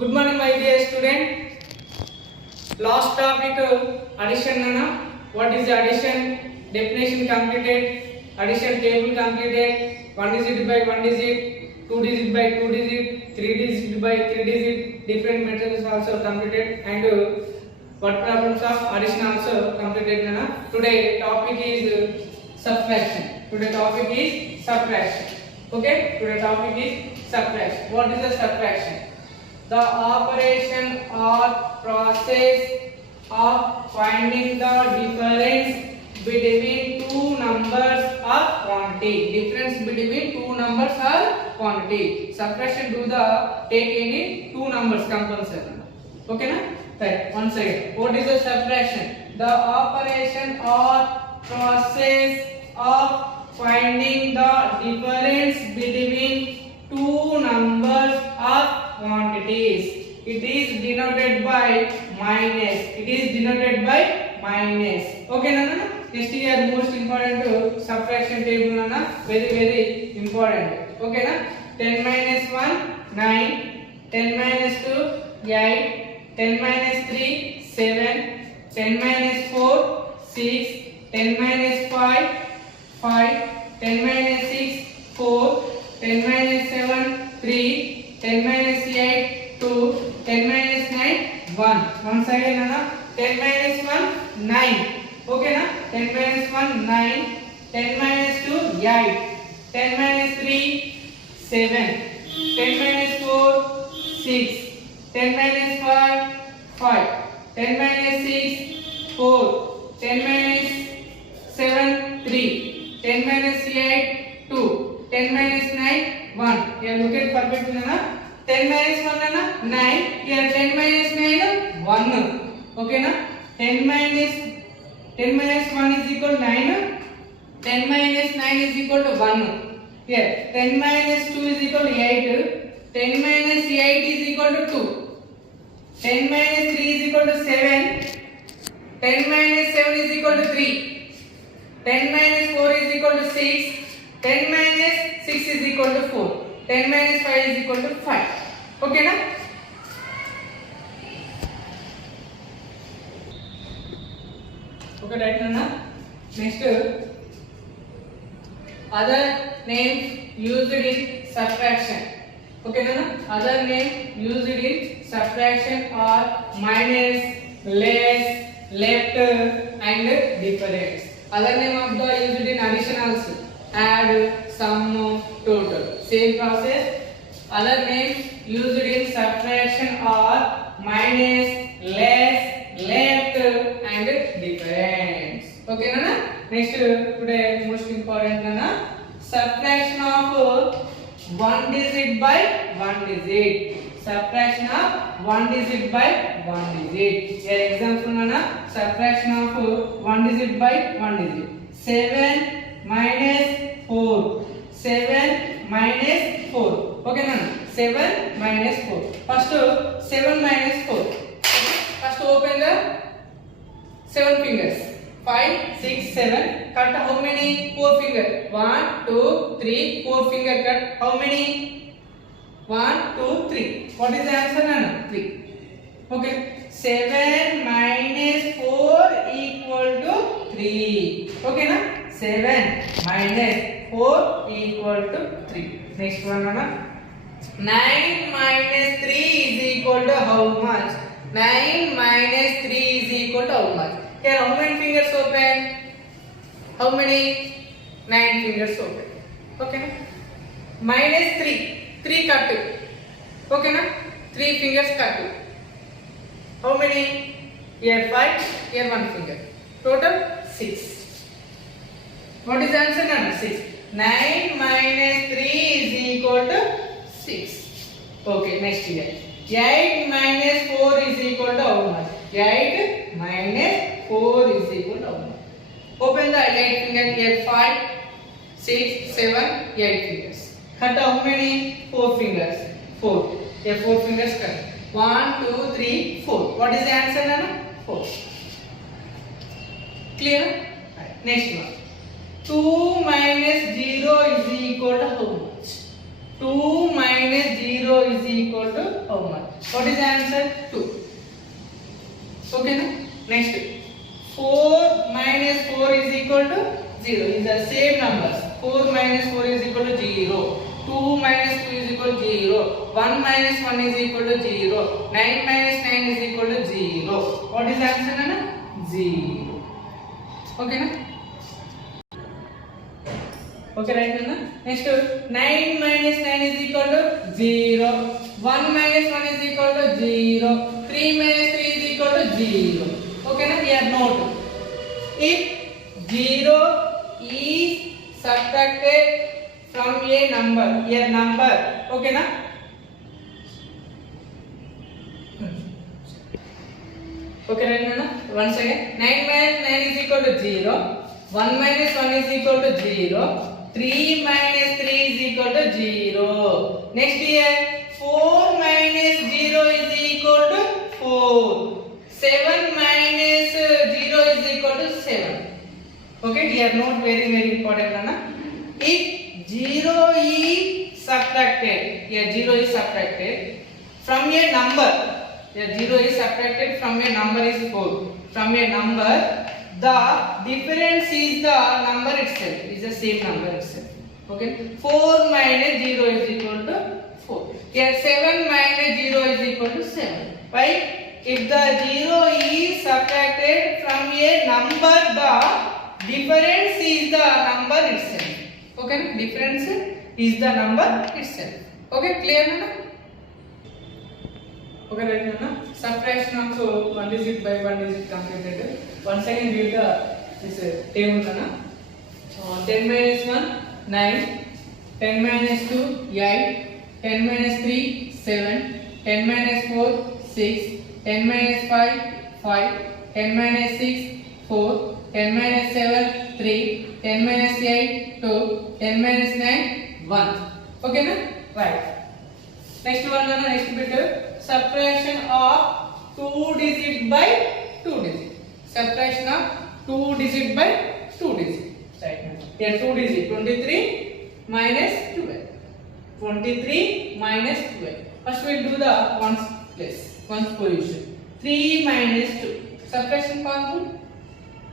Good morning, my dear student. Last topic addition. Nana. What is addition? Definition completed. Addition table completed. One digit by one digit. Two digit by two digit. Three digit by three digit. Different methods also completed. And word problems of addition also completed. Nana. Today topic is subtraction. Today topic is subtraction. Okay. Today topic is subtraction. What is the subtraction? The operation or process of finding the difference between two numbers or quantity. Difference between two numbers or quantity. Subtraction do the take any two numbers compulsory. Okay na? Right. Once again. What is the subtraction? The operation or process of finding the difference between two numbers or quantities. It is denoted by minus. It is denoted by minus. Okay, Nana? Next here most important to subtraction table, Nana. Very important. Okay, na? 10 minus 1 9. 10 minus 2 8. 10 minus 3 7. 10 minus 4 6. 10 minus 5 5. 10 minus 6 4. 10 minus 7 3. 10 minus 8 2. 10 minus 9 1. Once again, Nana. 10 minus 1 9. Okay, na? 10 minus 1 9. 10 minus 2 8. 10 minus 3 7. 10 minus 4 6. 10 minus 5 5. 10 minus 6 4. 10 minus 7 3. 10 minus 8 2. 10 minus 9 1. Here look at perfect, Nana. 10 minus 1 Nana 9. Here 10 minus 9 1. Okay na? 10 minus 1 is equal to 9. 10 minus 9 is equal to 1. Here 10 minus 2 is equal to 8. 10 minus 8 is equal to 2. 10 minus 3 is equal to 7. 10 minus 7 is equal to 3. 10 minus 4 is equal to 6. 10 minus 6 is equal to 4. 10 minus 5 is equal to 5. Okay na? Okay, right na? Next, other names used in subtraction. Okay na? Other names used in subtraction are minus, less, left and difference. Other name of the used in addition also. Add, sum, total. Same process. Other names used in subtraction are minus, less, left and difference. Okay, Nana? Next, today most important, Nana. Subtraction of one digit by one digit. Subtraction of one digit by one digit. Here example, Nana. Subtraction of one digit by one digit. 7 minus 4. 7 minus 4. Okay, Nana? 7 minus 4. First 7 minus 4. First open the 7 fingers. 5, 6, 7. Cut how many? 4 fingers. 1, 2, 3. 4 finger cut. How many? 1, 2, 3. What is the answer, Nana? 3. Okay. 7 minus 4 equal to 3. Okay, na? 7 minus 4 equal to 3. Next one, Nana. 9 minus 3 is equal to how much? 9 minus 3 is equal to how much? Here, how many fingers open? How many? 9 fingers open. Okay. Minus 3. 3 cut. Okay, na? 3 fingers cut. How many? Here 5. Here 1 finger. Total 6. What is the answer, Nana? 6. 9 minus 3 is equal to 6. Okay, next here. 8 minus 4 is equal to how much? 8 minus 4 is equal to how much? Open the 8 finger. Here 5, 6, 7, 8 fingers. Cut how many? 4 fingers. 4. Here 4 fingers cut. 1, 2, 3, 4. What is the answer, Nana? 4. Clear? Right. Next one. 2 minus 0 is equal to how much? 2 minus 0 is equal to how much? What is the answer? 2. Okay, no? Next, 4 minus 4 is equal to 0. Is the same numbers. 4 minus 4 is equal to 0. 2 minus 2 is equal to 0. 1 minus 1 is equal to 0. 9 minus 9 is equal to 0. What is the answer, Nana? 0. Okay, na? Okay, right, Nana? Next, 9 minus 9 is equal to 0. 1 minus 1 is equal to 0. 3 minus 3 is equal to 0. Okay, na? Here note. If 0 is subtracted from a number, here number, okay, na? Okay, right, Nana? Once again, 9 minus 9 is equal to 0. 1 minus 1 is equal to 0. 3 minus 3 is equal to 0. Next here, 4 minus 0 is equal to 4. 7 minus 0 is equal to 7. Okay, here note very important, Nana. If 0 is subtracted, here 0 is subtracted from a number. Here 0 is subtracted from a number is 4. From a number, the difference is the number itself. Is the same number itself. Okay. 4 minus 0 is equal to 4. Here 7 minus 0 is equal to 7. Why? If the 0 is subtracted from a number, the difference is the number itself. Okay. Difference is the number itself. Okay. Clear, Nana? Okay, right, Nana? Subtraction also 1 digit by 1 digit completed. Once again read this table, Nana. 10 minus 1, 9. 10 minus 2, 8. 10 minus 3, 7. 10 minus 4, 6. 10 minus 5, 5. 10 minus 6, 4. 10 minus 7, 3. 10 minus 8, 2. 10 minus 9, 1. Okay, na? Right. Next one, Nana. Next bit. Subtraction of 2 digit by 2 digit. Subtraction of 2 digit by 2 digit. Right. Here 2 digit 23 minus 12. 23 minus 12. First we will do the ones place, ones position. 3 minus 2. Subtraction possible?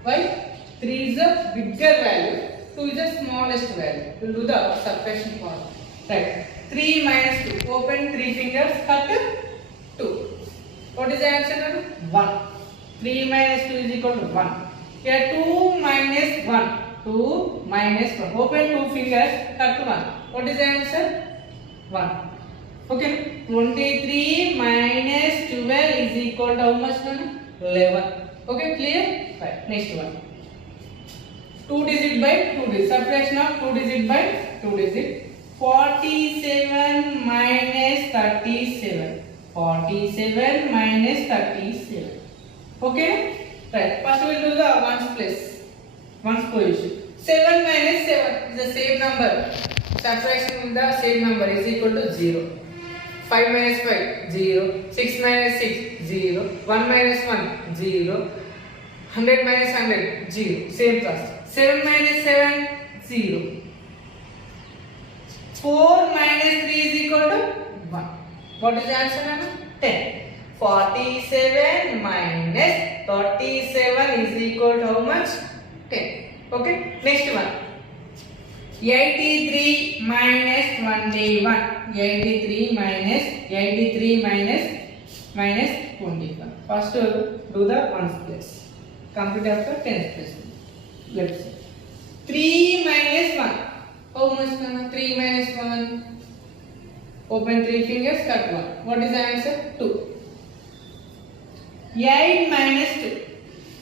Why? 3 is the bigger value, 2 is the smallest value. We will do the subtraction possible. Right. 3 minus 2. Open 3 fingers, cut 2. What is the answer? 1. 3 minus 2 is equal to 1. Here 2 minus 1. 2 minus 1. Open 2 fingers, cut 1. What is the answer? 1. Okay. 23 minus 12 is equal to how much? 11. Okay, clear? Right. Next one. 2 digit by 2 digit. Subtraction of 2 digit by 2 digit. 47 minus 37. 47 minus 37. Okay? Right. First we will do the ones place. Ones position. 7 minus 7 is the same number. Subtraction with the same number is equal to 0. 5 minus 5, 0. 6 minus 6, 0. 1 minus 1, 0. 100 minus 100, 0. Same class. 7 minus 7, 0. 4 minus 3 is equal to 1. What is the answer, Nana? 10. 47 minus 37 is equal to how much? 10. Okay. Next one. 83 minus 21. 83 minus 21. First do the ones place. Complete after 10th place. Let's see. 3 minus 1. How much, Nana? 3 minus 1. Open 3 fingers, cut 1. What is the answer? 2. 8 minus 2.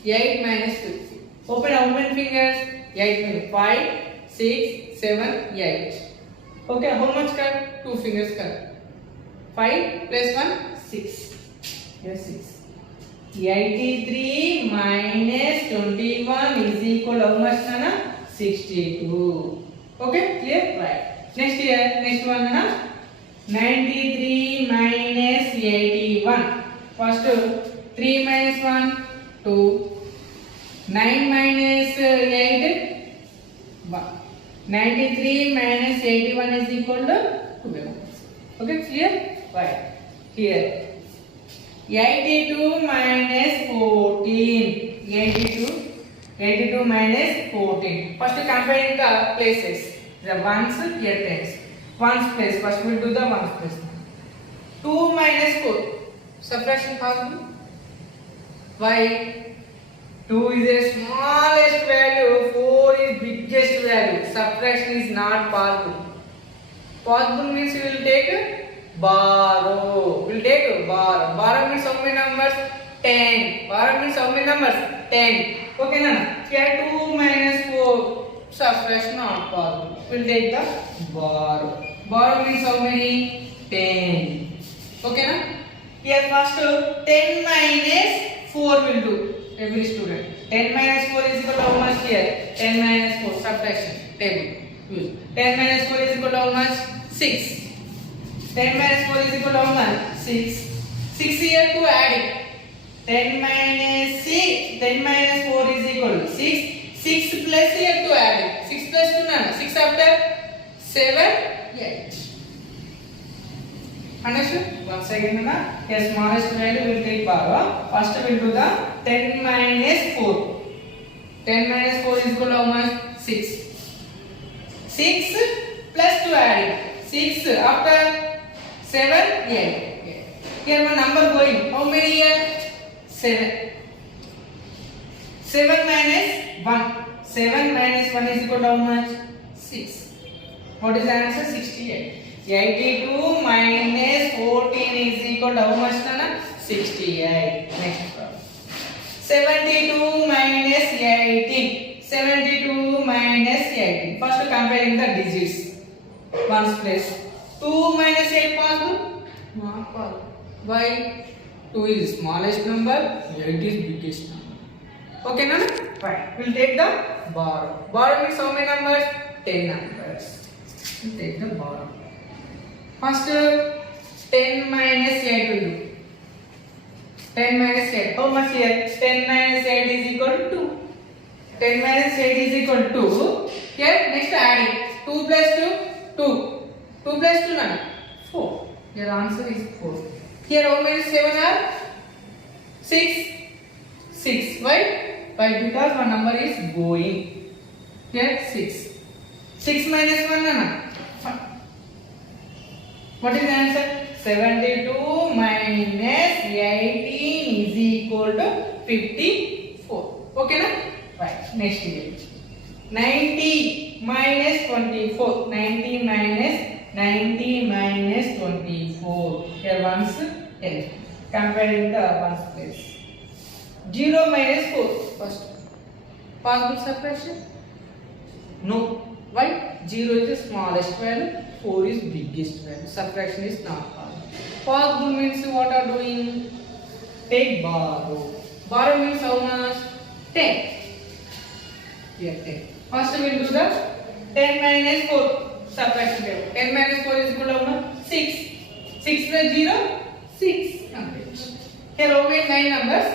8 minus 2. Open how many fingers? 8 minus 5, 6, 7, 8. Okay, how much cut? 2 fingers cut. 5 plus 1, 6. Yes, 6. 83 minus 21 is equal to how much, Nana? 62. Okay, clear? Right. Next here, next one, Nana. 93 minus 81. First 3 minus 1, 2. 9 minus 8, 1. 93 minus 81 is equal to 12. Okay, clear? Right. Here 82 minus 14. 82 minus 14. First comparing the places. The ones here tens. Ones place. First we will do the ones place. 2 minus 4. Subtraction possible? Why? 2 is the smallest value. 4 is biggest value. Subtraction is not possible. Possible means we will take borrow. We will take borrow. Borrow means how many numbers? 10. Borrow means how many numbers? 10. Okay, Nana. Here 2 minus 4. Subtraction not possible. We will take the borrow. Borrow means how many? 10. Okay, na? Here first 10 minus 4 will do. Every student. 10 minus 4 is equal to how much here? 10 minus 4. Subtraction. Table. Use. 10 minus 4 is equal to how much? 6. 10 minus 4 is equal to how much? 6. 6 here to add it. 10 minus 6. 10 minus 4 is equal to 6. 6 plus here to add it. 6 plus 2 nana. 6 after 7, 8. Understood? Once again, nana. Here smallest value will take borrow. First we will do the 10 minus 4. 10 minus 4 is equal to how much? 6. 6 plus 2 add it. 6 after 7, 8. Here my number going. How many here? 7. 7 minus 1. 7 minus 1 is equal to how much? 6. What is the answer? 68. 82 minus 14 is equal to how much, Nana? 68. Next problem. 72 minus 18. 72 minus 18. First comparing the digits. Ones place. 2 minus 8 possible? Not possible. Why? 2 is smallest number, 8 is biggest number. Okay, Nana? Fine. We'll take the borrow. Borrow means how many numbers? 10 numbers. We'll take the borrow. First 10 minus 8 will do. 10 minus 8. How much here? 10 minus 8 is equal to 2. 10 minus 8 is equal to 2. Here next adding. 2 plus 2, 2. 2 plus 2 nana? 4. Your answer is 4. Here how many 7 are? 6. 6. Why? Why? Because one number is going. Here 6. 6 minus 1 nana? 5. What is the answer? 72 minus 18 is equal to 54. Okay, na? Right. Next here. 90 minus 24. 90 minus 24. Here ones 10. Comparing the ones place. 0 minus 4. First. Possible subtraction? No. Why? 0 is the smallest value. 4 is biggest value. Subtraction is not possible. Possible means what are doing? Take borrow. Borrow means how much? 10. Here 10. First we will do the 10 minus 4. Subtraction table. 10 minus 4 is equal to how much? 6. 6 plus 0? 6. Complete. Here how many 9 numbers?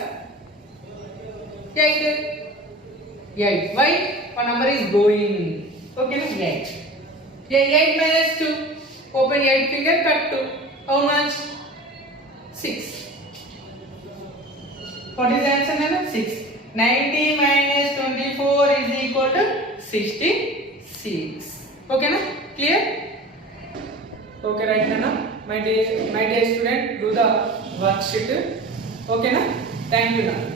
8. 8. Why? One number is going. Okay, 8. Here 8 minus 2. Open 8 finger, cut 2. How much? 6. What is the answer, Nana? 6. 90 minus 24 is equal to 66. Okay, na? Clear? Okay, right, Nana? My dear student, do the worksheet. Okay, na? Thank you, Nana.